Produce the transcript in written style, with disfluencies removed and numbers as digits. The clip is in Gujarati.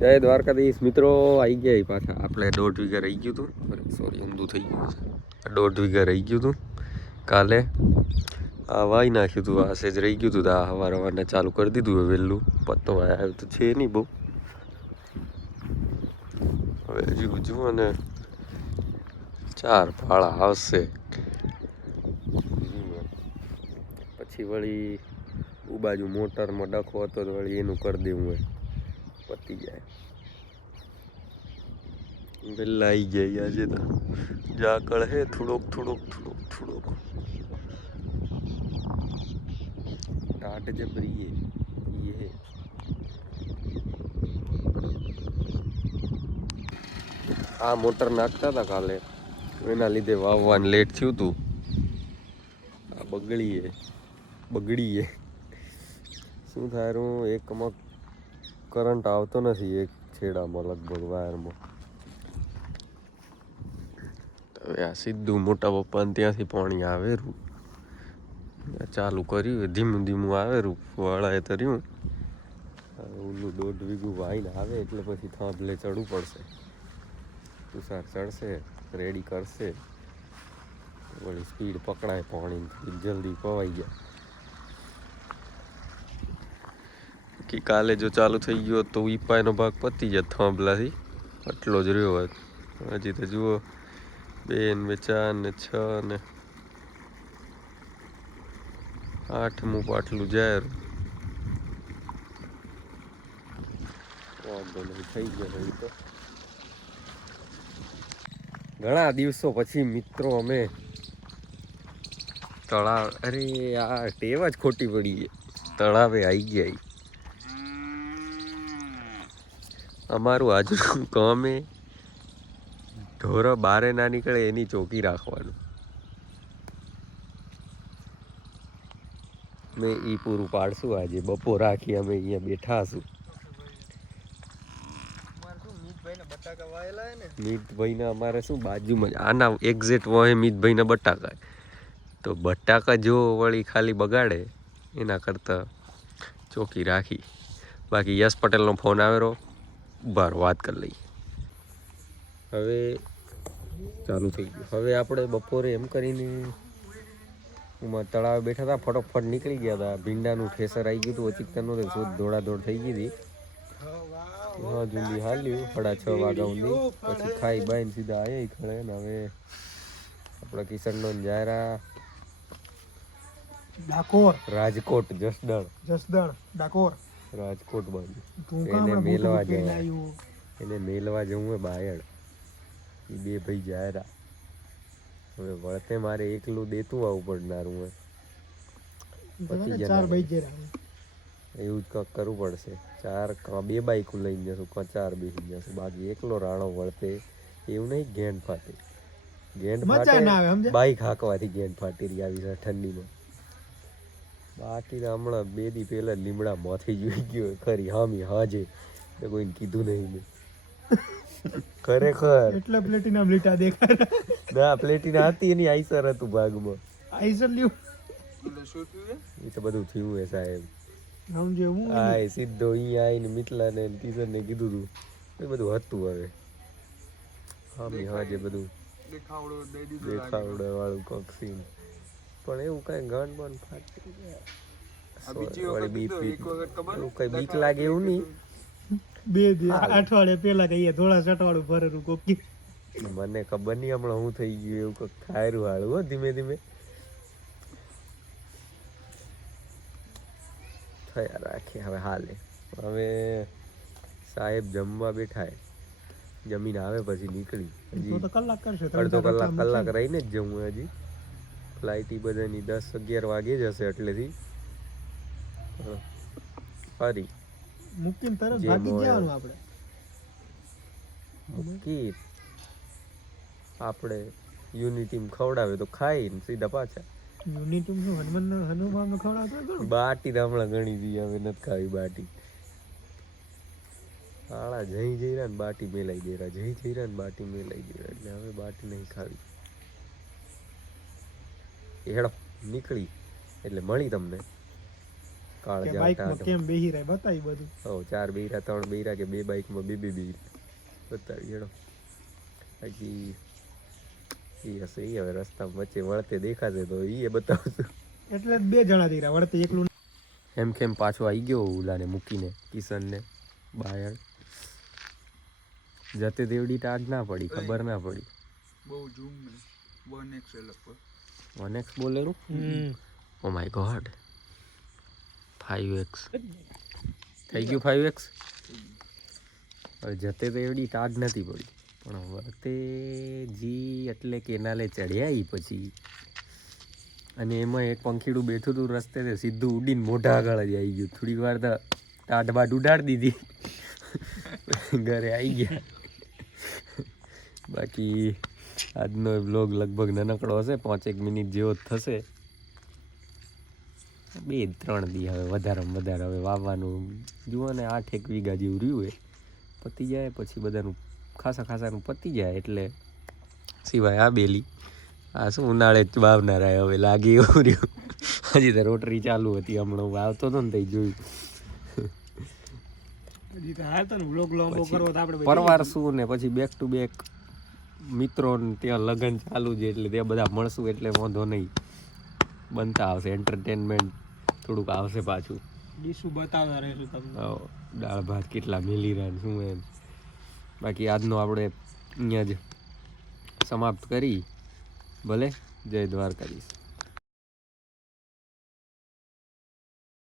જય દ્વારકાધીશ મિત્રો, આવી ગયા પાછા. આપણે 1.5 વીઘા રહી ગયું હતું. અરે સોરી, ઊંધું થઈ ગયું છે. 1.5 વીઘા રહી ગયું હતું કાલે. આ વાઈ નાખ્યું હતું, આ સેજ રહી ગયું હતું. આ સવારને ચાલુ કરી દીધું હવે વહેલું. પત્તો આવ્યું તો છે નહીં બહુ. હવે હજુ જુઓ ને 4 ભાળા આવશે. પછી વળી ઉ બાજુ મોટરમાં ડખો હતો તો વળી એનું કરી દેવું હોય, પતી જાય. વેલા આવી ગયા આજે તો. ઝાકળ હે થોડોક ટાટ જબરી હે. આ મોટર નાખતા હતા કાલે, એના લીધે વાવવાનું લેટ થયું હતું. આ બગડીએ શું થાય, એકમાં કરંટ આવતો નથી, એક છેડામાં લગભગ વાયરમાં. હવે આ સીધું મોટા પપ્પાને ત્યાંથી પાણી આવેરું ચાલુ કર્યું, ધીમું આવેરું. વાળાએ તર્યું. ઓલું 1.5 વીઘું વાઈને આવે એટલે પછી થાંભલે ચડવું પડશે. તુષાર ચડશે, રેડી કરશે, વળી સ્પીડ પકડાય પાણી, જલ્દી પવાઈ જાય. કે કાલે જો ચાલુ થઈ ગયો તો ઈપાયનો ભાગ પતી જાય થાંભલાથી, આટલો જ રહ્યો હોત. હજી તો જુઓ 2 ને 4 ને 6 ને 8મું પાટલું જાય. વાંધો નહીં, થઈ ગયો. તો ઘણા દિવસો પછી મિત્રો અમે તળાવ, અરે આ ટેવ જ ખોટી પડી, તળાવે આવી ગયા. અમારું આજનું કામ એ ઢોરો બારે ના નીકળે એની ચોકી રાખવાનું. મેં એ પૂરું પાડશું આજે. બપોર રાખી અમે અહીંયા બેઠા છું. મીતભાઈના અમારે શું બાજુમાં આના એક્ઝેક્ટ હોય મીતભાઈના બટાકા. તો બટાકા જો વળી ખાલી બગાડે એના કરતાં ચોકી રાખી. બાકી યશ પટેલનો ફોન આવેલો, ઉભાર વાત કરી લઈ. હવે ચાલુ થઈ ગયું. હવે આપણે બપોરે એમ કરીને તળાવે બેઠા હતા, ફટોફટ નીકળી ગયા હતા. ભીંડાનું ઠેસર આવી ગયું હતું, ચિકનનું શોધ દોડાદોડ થઈ ગઈ હતી. હા જુદી હાલ્યું 6:30 વાગ્યા સુધી. પછી ખાઈ બાઈને સીધા આવ્યા ખડે ને. હવે આપણા કિશનનો જાયરા ડાકોર, રાજકોટ, જસદણ ડાકોર, રાજકોટ બાજુ એને મેલવા જાય. એને મેલવા જવું હોય બાયડ. એ 2 ભાઈ જાયરા. હવે વળતે મારે એકલું દેતું આવવું પડનારું હોય. પછી એવું જ કંઈક કરવું પડશે. 2 બાઈકું લઈને જશું, 4 બેસી જશું. બાકી એકલો રાણો વળતે એવું નહીં. ગેંડ ફાટે બાઈક હાંકવાથી ગેંડ ફાટી રહી આવી ઠંડીમાં. બાકી હમણાં 2 દી પહેલા લીમડા માથી જોઈ ગયો ખરી હામી હાજે. કોઈને કીધું નહીં મેં. ખરેખર એટલે પ્લેટિના બ્લીટા દેખાય ના, પ્લેટિના હતી એની આઈસર હતું ભાગમાં. આઈસર લ્યું એ તો બધું થયું હે સાહેબ. હા સીધો અહીંયા આવીને મિતલાને કિશનને કીધું હતું એ બધું હતું. હવે હામી હાજે બધું દેખાવડે વાળું કોક સીન. પણ એવું કઈ ગન બન ફાટી કઈ બીક લાગે એવું નહીં. 2 અઠવાડિયા પેલા કહીએ ધોળા સટવાળું ભરેલું કોકી. મને ખબર નહીં હમણાં હું થઈ ગયું એવું કંઈક થાયરું હાળું હો. ધીમે ધીમે થયા રાખે. હવે હાલે. હવે સાહેબ જમવા બેઠા. જમીન આવે પછી નીકળી. હજી કલાક કરશે, અડધો કલાક રહીને જ જવું. હજી ફ્લાઇટ બધાની 10-11 વાગે જ હશે. એટલેથી ફરી મૂકીને તરત ભાગી જવાનું. આપણે યુનિટીમાં ખવડાવે તો ખાઈને સીધા પાછા. હનુમાન ખવડાવતો બાટી તો હમણાં ઘણી દી હવે નથી ખાવી બાટી. હાળા જઈ રહ્યા ને બાટી મેલાઈ દે રહ્યા, જઈ રહ્યા ને બાટી મેલાઈ દે રહ્યા. એટલે હવે બાટી નહીં ખાવી. હેડો નીકળી એટલે મળી તમને કાળ કે જાટ બાઇકમાં કેમ બેહી રહે બતાવી બધું. 4 બૈરા 3 બૈરા કે 2 બાઇકમાં 2 બૈરા બતાવી હેડો. બાકી એ હશે એ હવે રસ્તા વચ્ચે વળતે દેખાશે તો એ બતાવશું. એટલે 2 જણા દીરા વળતે એકલું એમ કેમ પાછો આવી ગયો ઉલાને મૂકીને કિશનને બહાર જતે દેવડી ટાટ ના પડી ખબર ના પડી. બહુ ઝૂમ ને 1x લગભગ 1x બોલેલું. Oh my God 5x થઈ ગયું 5x. હવે જતે દેવડી ટાટ નથી પડી પણ વળતે જી એટલે કેનાલે ચડ્યા ઈ પછી અને એમાં એક પંખીડું બેઠું હતું રસ્તે તે સીધું ઉડીને મોઢા આગળ જ આવી ગયું. થોડીક વાર તો ટાટ બાટ ઉડાડી દીધી ઘરે આવી ગયા. બાકી આજનો વ્લોગ લગભગ નાનકડો હશે 5-1 મિનિટ જેવો જ થશે. 2-3 દી હવે વધારેમાં વધારે હવે વાવવાનું જુઓ ને 8-1 વીઘા જેવું રહ્યું હોય પતી જાય પછી બધાનું ખાસાનું પતી જાય એટલે સિવાય આ બેલી આ શું ઉનાળે જ વાવનાર હવે લાગે એવું રહ્યું. હજી તો રોટરી ચાલુ હતી હમણાં વાવતો હતો ને તઈ જોયું. પરવારશું ને પછી બેક ટુ બેક મિત્રો ત્યાં લગ્ન ચાલુ છે એટલે ત્યાં બધા મળશું એટલે વાંધો નહીં બનતા આવશે. એન્ટરટેનમેન્ટ થોડુંક આવશે પાછું. ડીશું બતાવતા રહીશું તમને. દાળ ભાત કેટલા મિલી રહ્યા શું એમ. બાકી આજનો આપણે અહીંયા જ સમાપ્ત કરી. ભલે જય દ્વારકાધીશ.